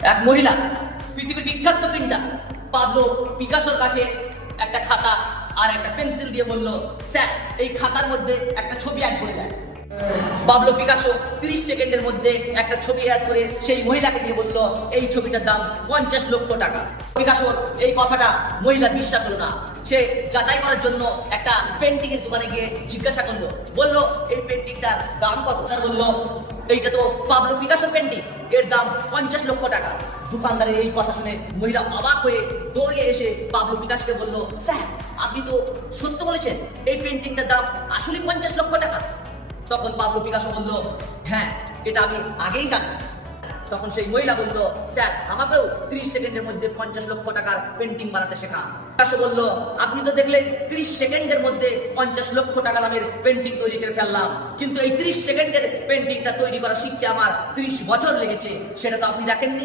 এক মহিলা পৃথিবীর বিখ্যাত পেন্টার পাবলো পিকাসোর কাছে একটা খাতা আর একটা পেন্সিল দিয়ে বলল, স্যার এই খাতার মধ্যে একটা ছবি অ্যাড করে দেন। পাবলো পিকাসো 30 সেকেন্ডের মধ্যে একটা ছবি অ্যাড করে সেই মহিলাকে দিয়ে বলল, এই ছবিটার দাম 50 লক্ষ টাকা। পিকাসোর এই কথাটা মহিলা বিশ্বাস হলো না। সে যাচাই করার জন্য একটা পেন্টিং এর দোকানে গিয়ে জিজ্ঞাসা করলো, বলল এই পেন্টিংটার দাম কত? বললো, এইটা তো পাবলো পিকাসোর পেন্টিং, এর দাম 50 লক্ষ টাকা। দোকানদারের এই কথা শুনে মহিলা অবাক হয়ে দৌড়িয়ে এসে পাবলো পিকাসোকে বলল, স্যার আপনি তো সত্য বলেছেন, এই পেন্টিংটার দাম আসলে 50 লক্ষ টাকা। তখন পাবলো পিকাসো বলল, হ্যাঁ এটা আমি আগেই জানি। তখন সেই মহিলা বলল, স্যার আমাকেও 30 সেকেন্ডের মধ্যে 50 লক্ষ টাকার পেন্টিং বানাতে শেখান। পিকাসো বলল, আপনি তো দেখলেন 30 সেকেন্ডের মধ্যে 50 লক্ষ টাকা দামের পেন্টিং তৈরি করে ফেললাম, কিন্তু এই 30 সেকেন্ডের পেন্টিংটা তৈরি করা শিখতে আমার 30 বছর লেগেছে, সেটা তো আপনি দেখেননি।